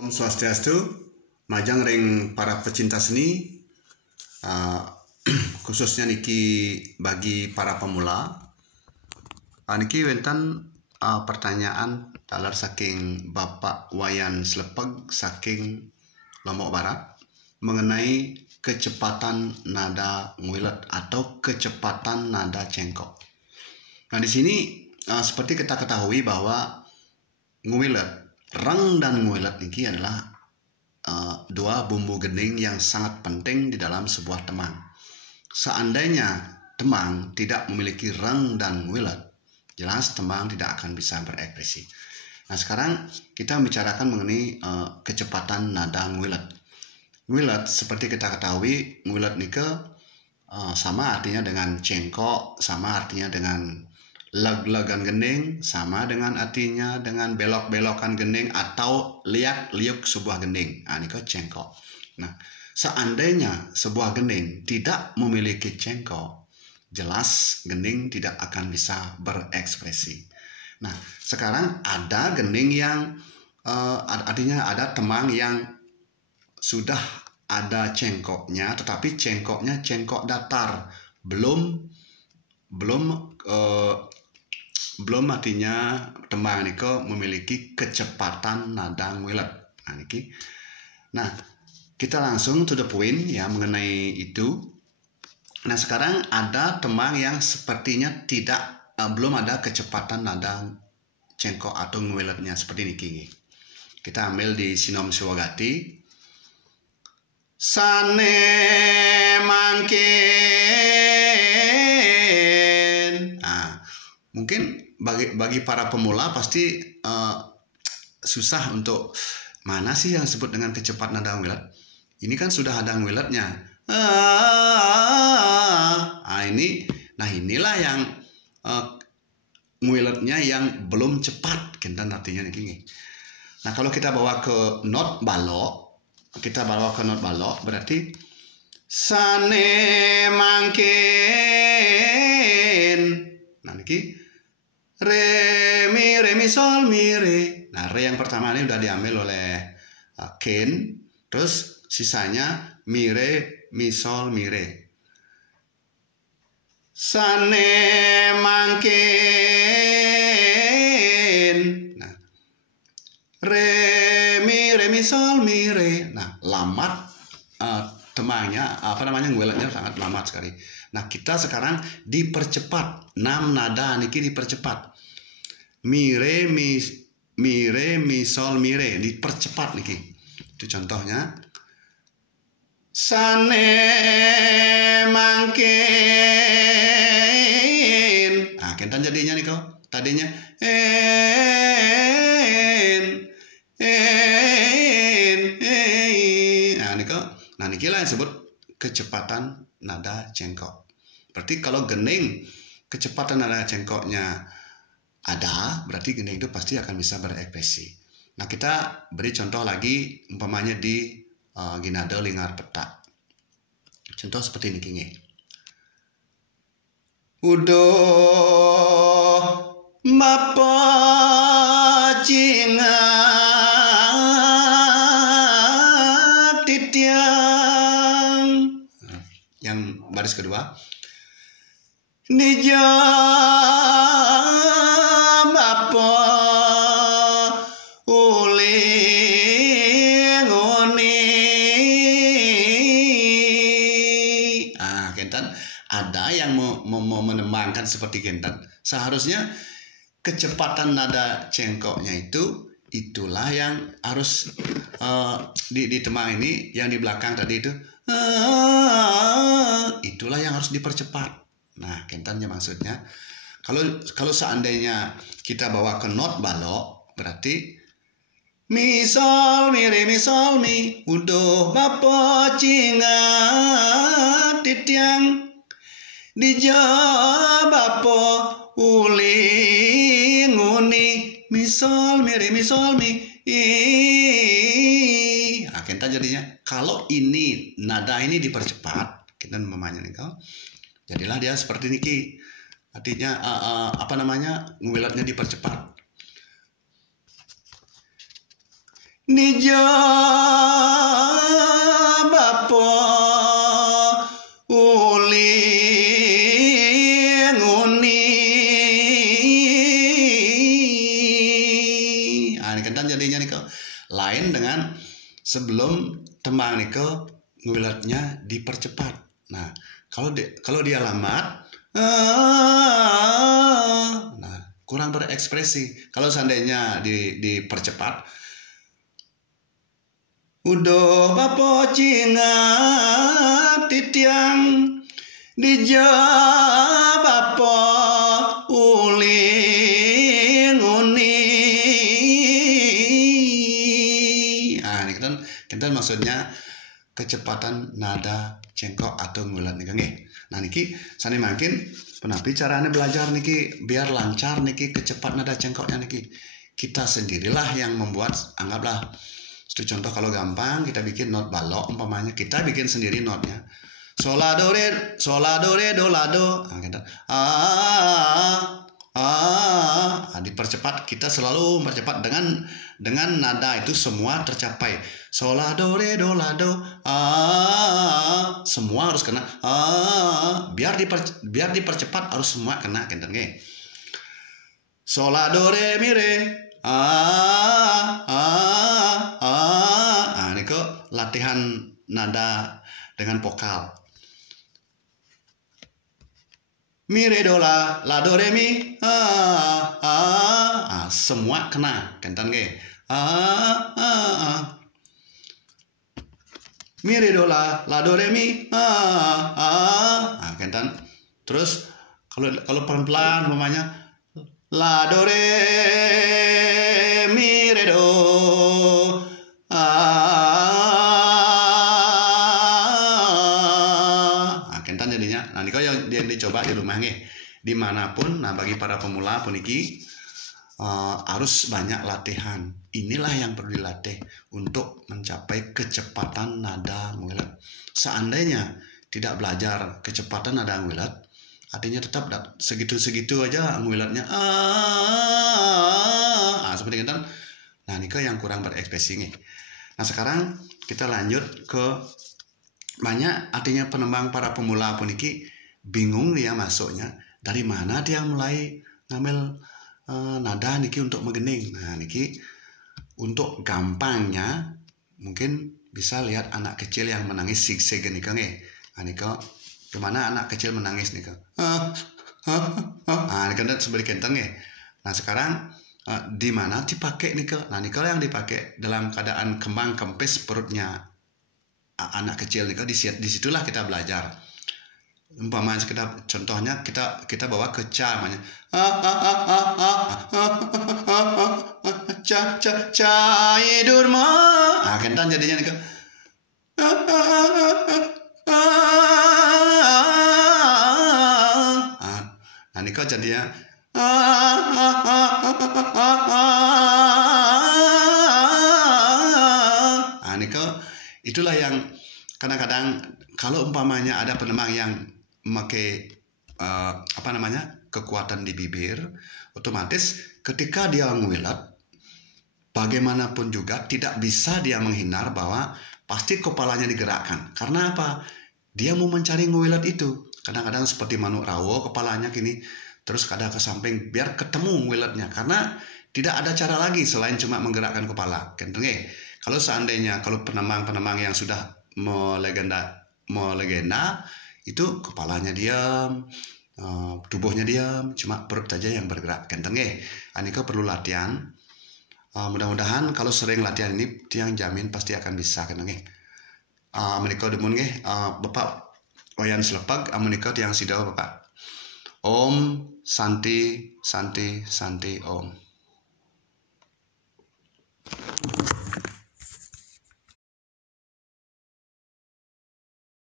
Om Swastiastu, majang ring para pecinta seni, khususnya niki bagi para pemula. Niki wenten pertanyaan dalar saking Bapak Wayan Slepeg saking Lombok Barat mengenai kecepatan nada nguilet atau kecepatan nada cengkok. Nah, di sini seperti kita ketahui bahwa nguilet, reng dan nguilet niki adalah dua bumbu gending yang sangat penting di dalam sebuah temang. Seandainya temang tidak memiliki reng dan nguilet, jelas temang tidak akan bisa berekspresi. Nah, sekarang kita membicarakan mengenai kecepatan nada nguilet. Nguilet seperti kita ketahui, nguilet nike sama artinya dengan cengkok, sama artinya dengan leg-legan gending, sama dengan artinya dengan belok-belokan gending atau liak-liuk sebuah gending. Ini ke cengkok. Nah, seandainya sebuah gending tidak memiliki cengkok, jelas gending tidak akan bisa berekspresi. Nah, sekarang ada gending yang artinya ada temang yang sudah ada cengkoknya, tetapi cengkoknya cengkok datar, belum artinya temang niko memiliki kecepatan nada nguilet. Nah, kita langsung to the point ya mengenai itu. Nah, sekarang ada temang yang sepertinya belum ada kecepatan nada cengkok atau nguiletnya seperti niki. Kita ambil di Sinom Siwagati. Sane mangkin. Mungkin bagi para pemula pasti susah untuk mana sih yang disebut dengan kecepatan nada nguilet. Ini kan sudah ada nguiletnya. Inilah yang nguiletnya yang belum cepat. Kentan artinya ini. Nah, kalau kita bawa ke not balok, berarti sane mangkin. Nah, niki re mi sol mi re. Nah, re yang pertama ini udah diambil oleh ken, terus sisanya mi re mi sol mi re. Sane mangkin. Nah, re mi sol mi re. Nah, lambat temangnya nguiletnya sangat lambat sekali. Nah, kita sekarang dipercepat. 6 nada niki dipercepat. Mi re mi sol mi re dipercepat niki. Itu contohnya. Sane mangkin. Nah, kentan jadinya niko. Tadinya Nah, niki lah yang disebut kecepatan nada cengkok. Berarti kalau gending kecepatan nada cengkoknya ada, berarti gending itu pasti akan bisa berekspresi. Nah, kita beri contoh lagi umpamanya di Ginada Lingar Petak. Contoh seperti ini kingi. Udoh mapa cinga titiang. Yang baris kedua. Di jam apa uling uni. Kentan ada yang mau menembangkan seperti kentan. Seharusnya kecepatan nada cengkoknya itulah yang harus di temang ini yang di belakang tadi itu. Itulah yang harus dipercepat. Nah, kentannya maksudnya kalau seandainya kita bawa ke not balok, berarti mi sol mi re mi sol mi udoh bapa cinga titiang di jam bapa uling uni mi sol mi re mi sol mi kentan jadinya kalau ini nada ini dipercepat, kentan memanya nih kau. Jadilah dia seperti niki. Artinya nguiletnya dipercepat. Dijabapa uli nguni. Ini kentan jadinya nih kok. Lain dengan sebelum tembang nih kok ngulatnya dipercepat. Nah, kalau dia lambat, nah kurang berekspresi. Kalau seandainya dipercepat, udah bapo cinga titiang dijabapa uli nguni. Ini kan maksudnya kecepatan nada cengkok atau ngulat nih nggih. Nah niki sani makin penapi caranya belajar niki biar lancar niki kecepat nada cengkoknya niki. Kita sendirilah yang membuat, anggaplah itu contoh kalau gampang kita bikin not balok umpamanya kita bikin sendiri notnya. Sola do re do la do. Dipercepat, kita selalu mempercepat dengan nada itu semua tercapai. Sola do re do la do. Semua harus kena. Biar dipercepat harus semua kena kenten nggih. Sola do re mi re. Ini kok latihan nada dengan vokal. Mi re do la do re mi. Semua kena kenten nggih. Mi re do la do re mi. Kenten. Terus kalau pelan-pelan umpamanya la do re mi re do. Kentan jadinya. Nah ini kau yang dicoba di rumah nih. Dimanapun, nah bagi para pemula puniki harus banyak latihan. Inilah yang perlu dilatih untuk mencapai kecepatan nada ngulat. Seandainya tidak belajar kecepatan nada ngulat, artinya tetap segitu-segitu aja ngulatnya. Seperti kentan. Nah ini kau yang kurang berekspresi nih. Nah sekarang kita lanjut ke banyak artinya penembang para pemula puniki bingung dia masuknya. Dari mana dia mulai ngambil nada niki untuk megening. Nah niki untuk gampangnya mungkin bisa lihat anak kecil yang menangis sig-sig nih kan nggih. Nah niko gimana anak kecil menangis nih kan. Ini kan seperti kentang nggih. Nah sekarang di mana dipakai nih kan. Nah niko yang dipakai dalam keadaan kembang kempis perutnya anak kecil nih kan. Disitulah kita belajar. Umpamanya contohnya kita bawa ke ca namanya ca idurma. Kentan jadinya nih. Nah ini kok jadinya ini kok itulah yang kadang-kadang kalau umpamanya ada penembang yang memakai kekuatan di bibir, otomatis ketika dia nguilat bagaimanapun juga tidak bisa dia menghindar bahwa pasti kepalanya digerakkan. Karena apa? Dia mau mencari nguilat itu. Kadang-kadang seperti manuk rawo kepalanya gini terus kadang ke samping biar ketemu nguilatnya. Karena tidak ada cara lagi selain cuma menggerakkan kepala. Kalau seandainya penembang-penembang yang sudah melegenda itu kepalanya diam, tubuhnya diam, cuma perut saja yang bergerak. Aniko perlu latihan. Mudah-mudahan kalau sering latihan ini tiang jamin pasti akan bisa Aniko demun Bapak Wayan Slepag, Aniko tiang sidau Bapak. Om Santi Santi Santi Om.